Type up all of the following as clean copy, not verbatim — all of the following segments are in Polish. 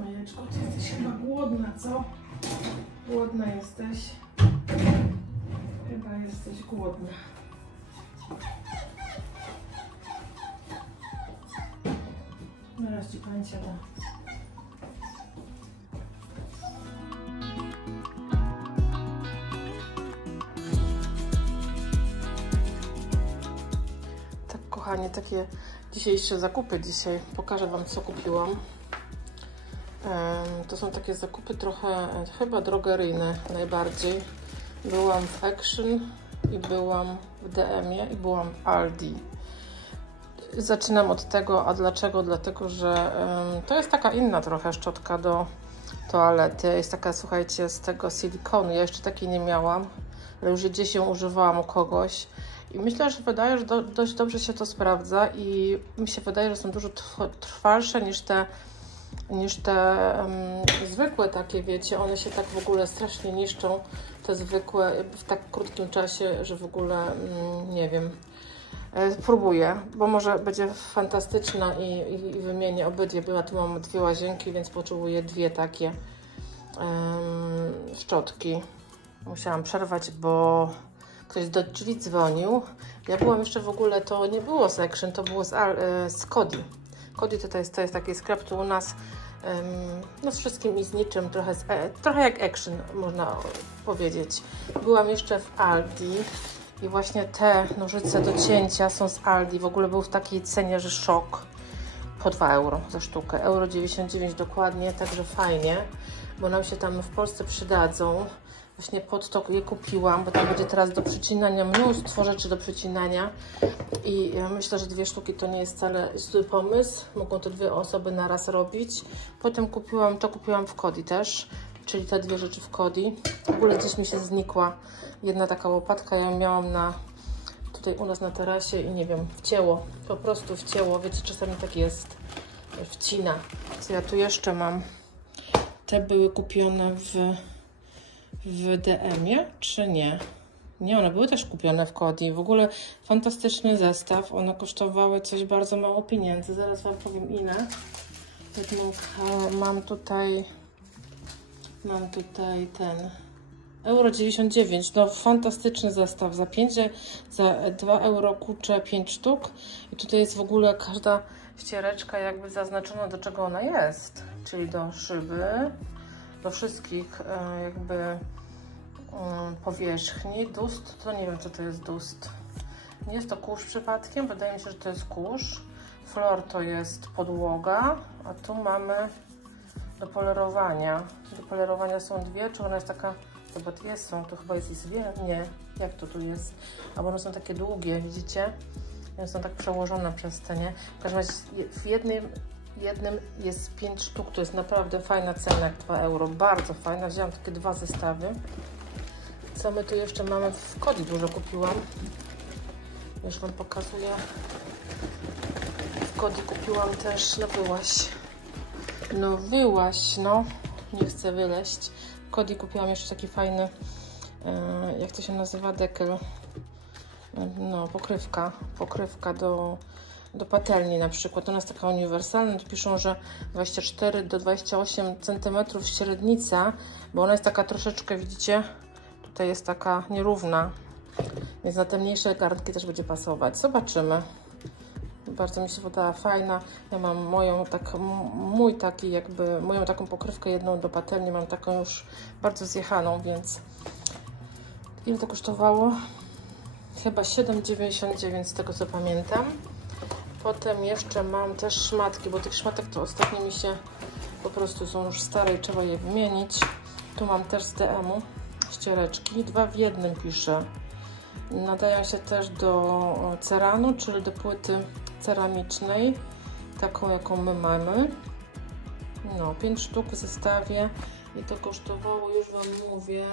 Majeczko, ty jesteś chyba głodna, co? Głodna jesteś? Chyba jesteś głodna. Zaraz ci pancia da. Tak, kochani, takie dzisiejsze zakupy. Dzisiaj pokażę wam, co kupiłam. To są takie zakupy trochę chyba drogeryjne najbardziej. Byłam w Action i byłam w DM-ie i byłam w Aldi. Zaczynam od tego, a dlaczego? Dlatego, że to jest taka inna trochę szczotka do toalety. Jest taka, słuchajcie, z tego silikonu. Ja jeszcze takiej nie miałam, ale już gdzieś ją używałam u kogoś. I myślę, że wydaje, że dość dobrze się to sprawdza i mi się wydaje, że są dużo trwalsze niż te zwykłe takie, wiecie, one się tak w ogóle strasznie niszczą, te zwykłe, w tak krótkim czasie, że w ogóle nie wiem. Spróbuję, bo może będzie fantastyczna i wymienię obydwie, bo ja tu mam 2 łazienki, więc potrzebuję 2 takie szczotki. Musiałam przerwać, bo ktoś do drzwi dzwonił. Ja byłam jeszcze w ogóle, to nie było z Action, to było z Cody. Cody to jest taki sklep tu u nas, no z wszystkim i z niczym, trochę jak Action, można powiedzieć. Byłam jeszcze w Aldi i właśnie te nożyce do cięcia są z Aldi. W ogóle był w takiej cenie, że szok. Po 2 euro za sztukę, 1,99 € dokładnie, także fajnie, bo nam się tam w Polsce przydadzą. Właśnie pod to je kupiłam, bo tam będzie teraz do przycinania mnóstwo rzeczy do przycinania i ja myślę, że 2 sztuki to nie jest wcale zły pomysł. Mogą to 2 osoby na raz robić. Potem kupiłam w Cody też, czyli te 2 rzeczy w Cody. W ogóle gdzieś mi się znikła jedna taka łopatka, ja ją miałam tutaj u nas na tarasie i nie wiem, wcięło, po prostu wcięło. Wiecie, czasami tak jest, wcina. Co ja tu jeszcze mam? Te były kupione w DM-ie, czy nie? Nie, one były też kupione w Cody. W ogóle fantastyczny zestaw. One kosztowały coś bardzo mało pieniędzy. Zaraz wam powiem ile. Mam tutaj ten 1,99 €. No fantastyczny zestaw. Za 2 euro kurczę 5 sztuk. I tutaj jest w ogóle każda ściereczka jakby zaznaczona, do czego ona jest. Czyli do szyby, do wszystkich jakby powierzchni. Dust, to nie wiem, co to jest dust. Nie jest to kurz przypadkiem, wydaje mi się, że to jest kurz. Flor to jest podłoga, a tu mamy do polerowania. Do polerowania są 2, czy ona jest taka, chyba 2 są, to chyba jest 2, nie, jak to tu jest? Albo one są takie długie, widzicie? One są tak przełożone przez te, nie? W każdym razie w jednym jest 5 sztuk, to jest naprawdę fajna cena, jak 2 euro, bardzo fajna. Wzięłam takie 2 zestawy. Co my tu jeszcze mamy? W Cody dużo kupiłam. Już wam pokazuję. W Cody kupiłam też, no nie chcę wyleść. W Cody kupiłam jeszcze taki fajny, jak to się nazywa, dekel, no pokrywka do patelni na przykład. Ona jest taka uniwersalna, tu piszą, że 24 do 28 cm średnica, bo ona jest taka troszeczkę, widzicie, tutaj jest taka nierówna, więc na te mniejsze garnki też będzie pasować. Zobaczymy. Bardzo mi się wydała fajna. Ja mam moją taką pokrywkę jedną do patelni, mam taką już bardzo zjechaną, więc ile to kosztowało? Chyba 7,99 z tego co pamiętam. Potem jeszcze mam też szmatki, bo tych szmatek to ostatnio mi się po prostu są już stare i trzeba je wymienić. Tu mam też z DM-u ściereczki, 2 w 1 piszę. Nadają się też do ceranu, czyli do płyty ceramicznej, taką jaką my mamy. No, 5 sztuk w zestawie i to kosztowało, już wam mówię,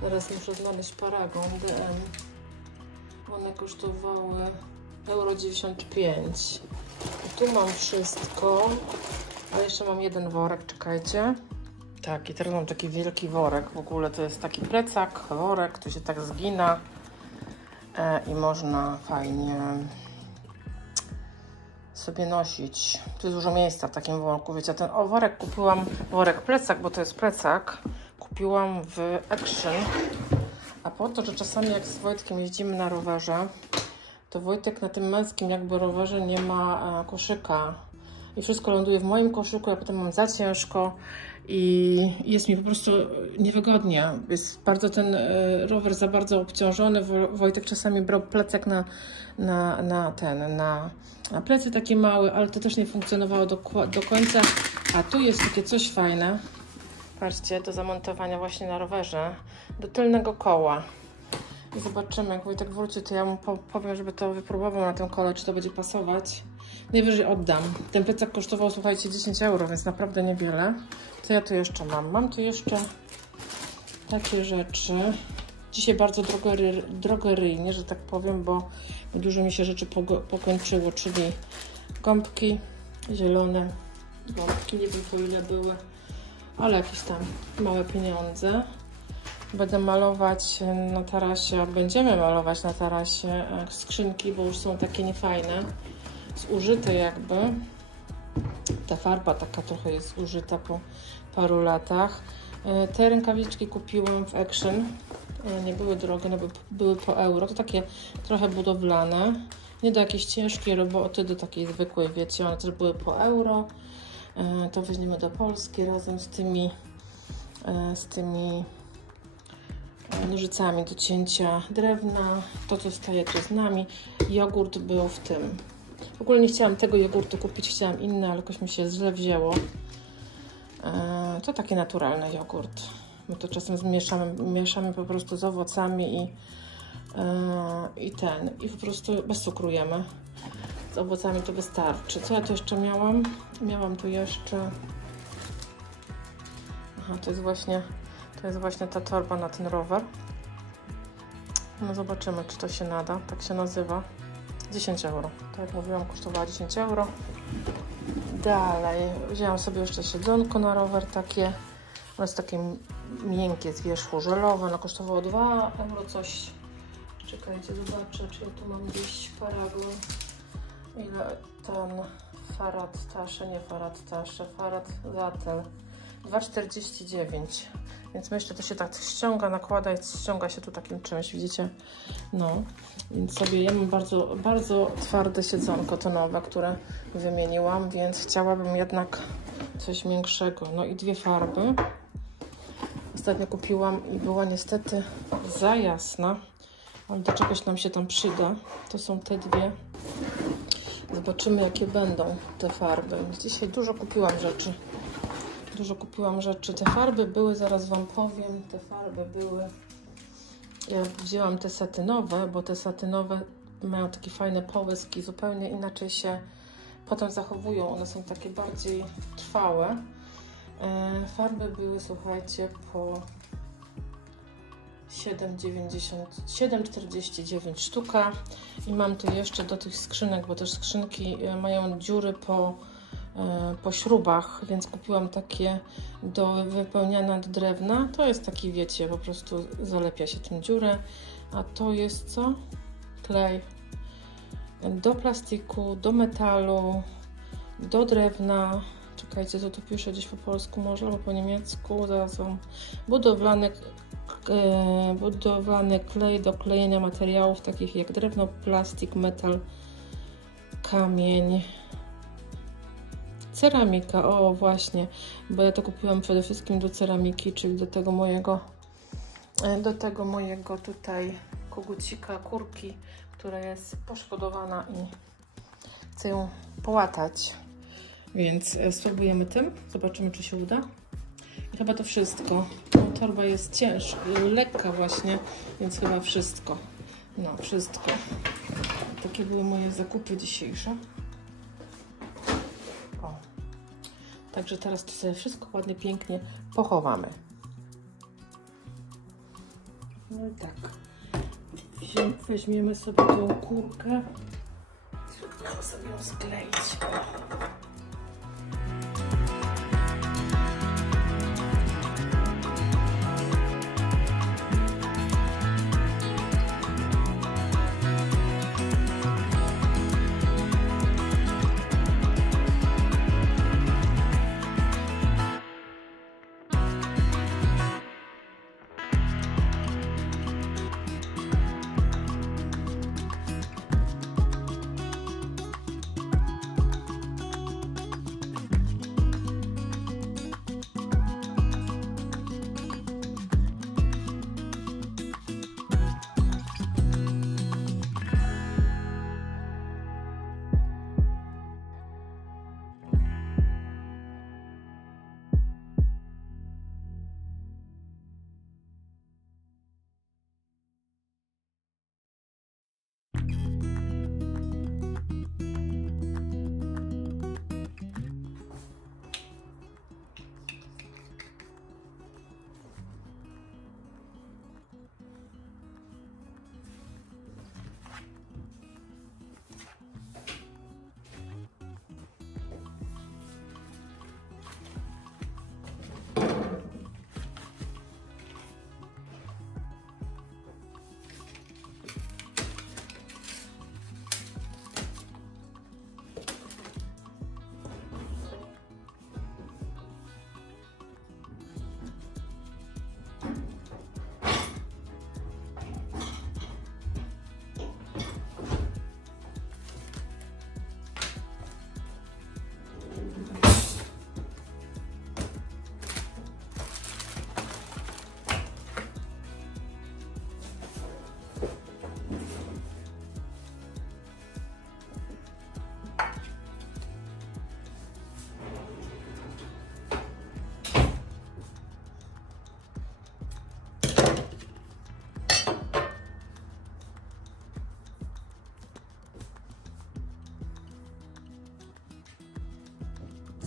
teraz muszę znaleźć paragon DM. One kosztowały 1,95 €. I tu mam wszystko, ale jeszcze mam jeden worek, czekajcie. Tak, i teraz mam taki wielki worek, w ogóle to jest taki plecak, worek, to się tak zgina i można fajnie sobie nosić. Tu jest dużo miejsca w takim worku. Wiecie, ten worek kupiłam, worek plecak, bo to jest plecak, kupiłam w Action. A po to, że czasami jak z Wojtkiem jeździmy na rowerze, to Wojtek na tym męskim jakby rowerze nie ma koszyka. I wszystko ląduje w moim koszyku, ja potem mam za ciężko i jest mi po prostu niewygodnie. Jest bardzo ten rower za bardzo obciążony. Wojtek czasami brał plecak na plecy takie małe, ale to też nie funkcjonowało do końca. A tu jest takie coś fajne. Patrzcie, do zamontowania właśnie na rowerze, do tylnego koła. I zobaczymy, jak Wojtek wróci, to ja mu powiem, żeby to wypróbował na tym kole, czy to będzie pasować. Najwyżej oddam. Ten plecak kosztował, słuchajcie, 10 euro, więc naprawdę niewiele. Co ja tu jeszcze mam? Mam tu jeszcze takie rzeczy. Dzisiaj bardzo drogeryjnie, że tak powiem, bo dużo mi się rzeczy pokończyło, czyli gąbki zielone. Gąbki, nie wiem po ile były, ale jakieś tam małe pieniądze. Będę malować na tarasie, będziemy malować na tarasie skrzynki, bo już są takie niefajne, zużyte jakby. Ta farba taka trochę jest zużyta po paru latach. Te rękawiczki kupiłam w Action, nie były drogie, no były po euro, to takie trochę budowlane, nie do jakiejś ciężkiej roboty, do takiej zwykłej, wiecie, one też były po euro. To weźmiemy do Polski razem z tymi nożycami do cięcia drewna. To, co staje tu z nami. Jogurt był w tym. W ogóle nie chciałam tego jogurtu kupić, chciałam inny, ale jakoś mi się źle wzięło. To taki naturalny jogurt. My to czasem mieszamy po prostu z owocami i po prostu bez cukru jemy. Z owocami to wystarczy. Co ja tu jeszcze miałam? Miałam tu jeszcze... Aha, to jest właśnie ta torba na ten rower. No zobaczymy, czy to się nada. Tak się nazywa. 10 euro. Tak jak mówiłam, kosztowała 10 euro. Dalej wzięłam sobie jeszcze siedzonko na rower takie. Ono jest takie miękkie z wierzchu, żelowe. Ono kosztowało 2 euro coś. Czekajcie, zobaczę, czy ja tu mam gdzieś paragon. Ile ten Farad Zatel. 2,49. Więc myślę, to się tak ściąga, nakłada i ściąga się tu takim czymś, widzicie? No, więc sobie ja mam bardzo, bardzo twarde siedzonko tonowe, które wymieniłam, więc chciałabym jednak coś miększego. No i 2 farby. Ostatnio kupiłam i była niestety za jasna, ale do czegoś nam się tam przyda. To są te 2. Zobaczymy, jakie będą te farby. Dzisiaj dużo kupiłam rzeczy. Te farby były, zaraz Wam powiem, ja wzięłam te satynowe, bo te satynowe mają takie fajne połyski, zupełnie inaczej się potem zachowują, one są takie bardziej trwałe. Farby były, słuchajcie, po 7,49 sztuka i mam tu jeszcze do tych skrzynek, bo też skrzynki mają dziury po śrubach, więc kupiłam takie do wypełniania do drewna. To jest taki, wiecie, po prostu zalepia się tym dziurę. A to jest co? Klej do plastiku, do metalu, do drewna. Czekajcie, co tu piszę gdzieś po polsku może, albo po niemiecku. Zaraz wam. Budowlany klej do klejenia materiałów takich jak drewno, plastik, metal, kamień, ceramika. O, właśnie, bo ja to kupiłam przede wszystkim do ceramiki, czyli do tego mojego tutaj kogucika, kurki, która jest poszkodowana i chcę ją połatać. Więc spróbujemy tym, zobaczymy, czy się uda. I chyba to wszystko. Torba jest ciężka, lekka właśnie, więc chyba wszystko. No, wszystko. Takie były moje zakupy dzisiejsze. O. Także teraz to sobie wszystko ładnie, pięknie pochowamy. No i tak. Weźmiemy sobie tą kurkę. Spróbujemy sobie ją skleić.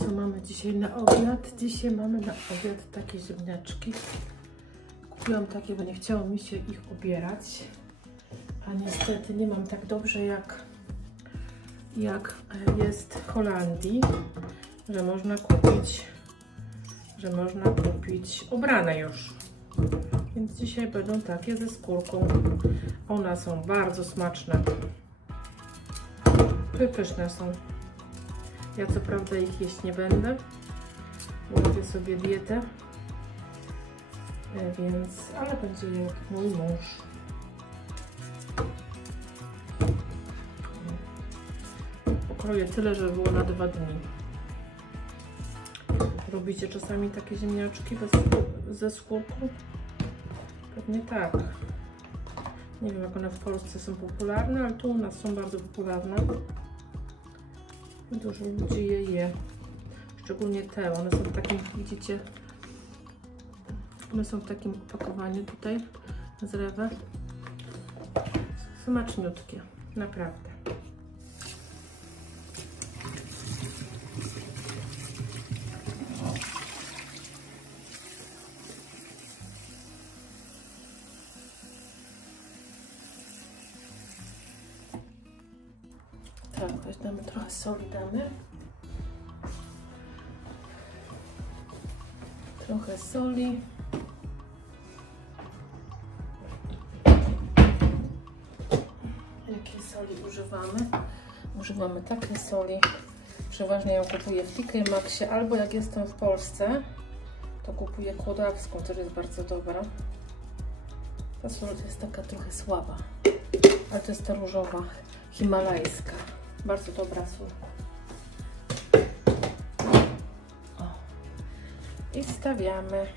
Co mamy dzisiaj na obiad? Dzisiaj mamy na obiad takie ziemniaczki. Kupiłam takie, bo nie chciało mi się ich obierać. A niestety nie mam tak dobrze jak jest w Holandii, że można kupić obrane już. Więc dzisiaj będą takie ze skórką. One są bardzo smaczne. Pyszne są. Ja co prawda ich jeść nie będę, bo robię sobie dietę, ale będzie jak mój mąż. Pokroję tyle, żeby było na 2 dni. Robicie czasami takie ziemniaczki ze skórką? Pewnie tak. Nie wiem, jak one w Polsce są popularne, ale tu u nas są bardzo popularne. Dużo ludzi je je. Szczególnie te. One są w takim, widzicie? One są w takim opakowaniu tutaj z Rewe. Smaczniutkie. Naprawdę. Tak, weźmiemy trochę soli, damy. Trochę soli. Jakiej soli używamy? Używamy takiej soli. Przeważnie ją kupuję w TK Maxie, albo jak jestem w Polsce, to kupuję kłodawską, która jest bardzo dobra. Ta sól jest taka trochę słaba, ale to jest ta różowa, himalajska. Bardzo dobra sól. O. I stawiamy.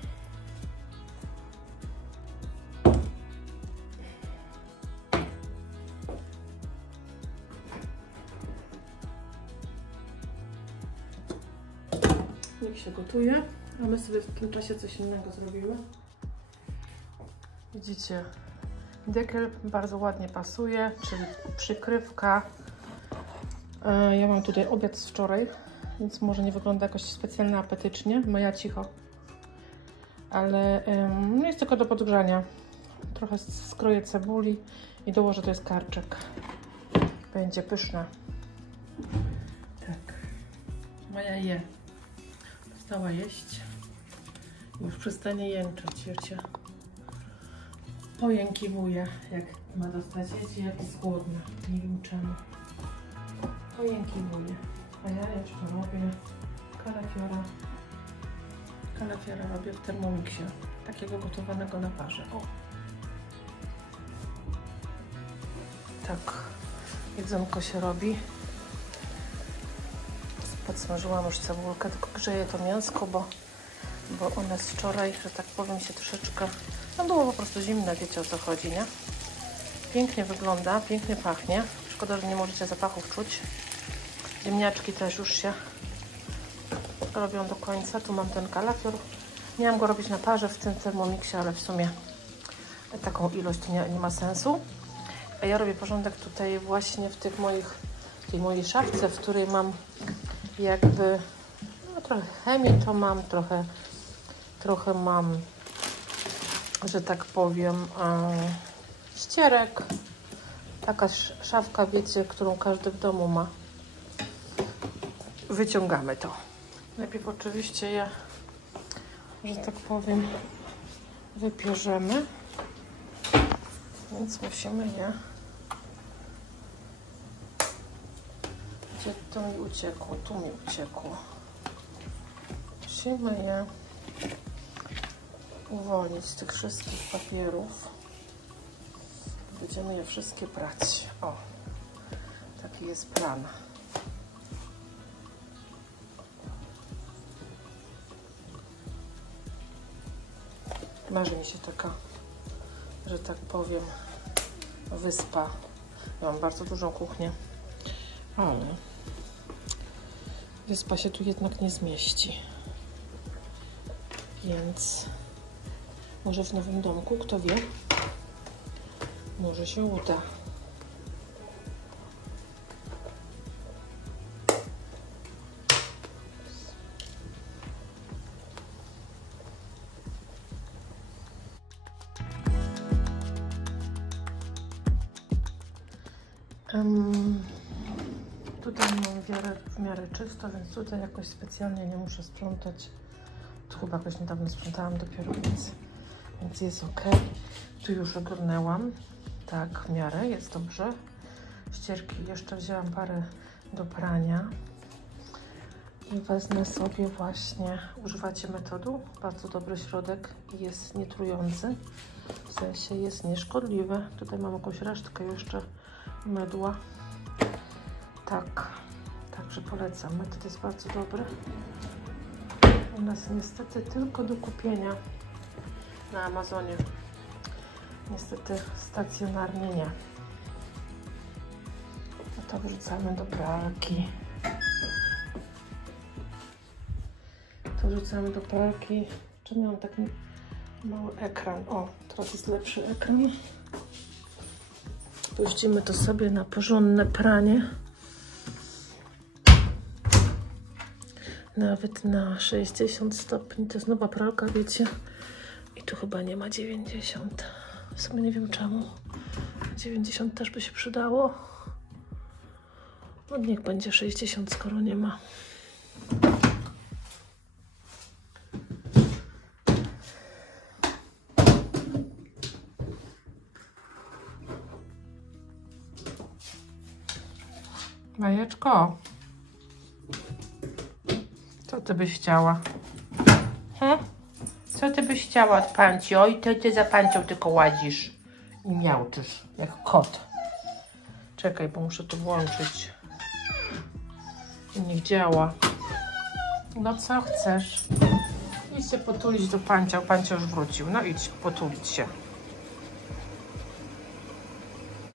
Niech się gotuje, a my sobie w tym czasie coś innego zrobimy. Widzicie, dekiel bardzo ładnie pasuje, czyli przykrywka. Ja mam tutaj obiad z wczoraj, więc może nie wygląda jakoś specjalnie apetycznie, moja cicho. Ale jest tylko do podgrzania. Trochę skroję cebuli i dołożę, to jest karczek. Będzie pyszne. Tak. Moja je. Przestała jeść. Już przestanie jęczeć, wiecie. Pojękiwuje, jak ma dostać dzieci, jak jest głodna. Nie wiem czemu. Pojękiwuje. A ja jeszcze robię kalafiora. Kalafiora robię w Thermomixie. Takiego gotowanego na parze. O! Tak. Jedzonko się robi. Podsmażyłam już cebulkę, tylko grzeję to mięsko, bo one z wczoraj, że tak powiem, się troszeczkę... No było po prostu zimne, wiecie o co chodzi, nie? Pięknie wygląda, pięknie pachnie. Szkoda, że nie możecie zapachów czuć. Ziemniaczki też już się robią do końca. Tu mam ten kalafior. Miałam go robić na parze w tym Thermomixie, ale w sumie taką ilość to nie ma sensu. A ja robię porządek tutaj właśnie w tej mojej szafce, w której mam jakby no, trochę chemii, to mam trochę mam, że tak powiem, ścierek. Taka szafka, wiecie, którą każdy w domu ma. Wyciągamy to. Najpierw oczywiście je, że tak powiem, wypierzemy. Więc musimy je... Gdzie to mi uciekło? Tu mi uciekło. Musimy je uwolnić z tych wszystkich papierów. Będziemy je wszystkie brać. O, taki jest plan. Marzy mi się taka, że tak powiem, wyspa. Ja mam bardzo dużą kuchnię, ale wyspa się tu jednak nie zmieści. Więc może w nowym domku, kto wie, może się uda. Tutaj mam w miarę czysto, więc tutaj jakoś specjalnie nie muszę sprzątać. Tu chyba jakoś niedawno sprzątałam dopiero, więc jest ok. Tu już ogarnęłam. Tak, w miarę jest dobrze. Ścierki jeszcze wzięłam parę do prania. I wezmę sobie właśnie, używacie metodu, bardzo dobry środek, jest nietrujący, w sensie jest nieszkodliwy. Tutaj mam jakąś resztkę jeszcze mydła. Tak, także polecam, metod jest bardzo dobry. U nas niestety tylko do kupienia na Amazonie. Niestety stacjonarnie nie. No to wrzucamy do pralki. To wrzucamy do pralki. Czy miałam taki mały ekran? O, teraz jest lepszy ekran. Puścimy to sobie na porządne pranie. Nawet na 60 stopni. To jest nowa pralka, wiecie. I tu chyba nie ma 90. W sumie nie wiem czemu. 90 też by się przydało. No niech będzie 60, skoro nie ma. Majeczko, co ty byś chciała? Co ty byś chciała od panci? Oj, ty za pancią tylko łazisz i miałczysz, jak kot. Czekaj, bo muszę to włączyć. I niech działa. No co chcesz? Idź się potulić do pancia, pancia już wrócił. No idź potulić się.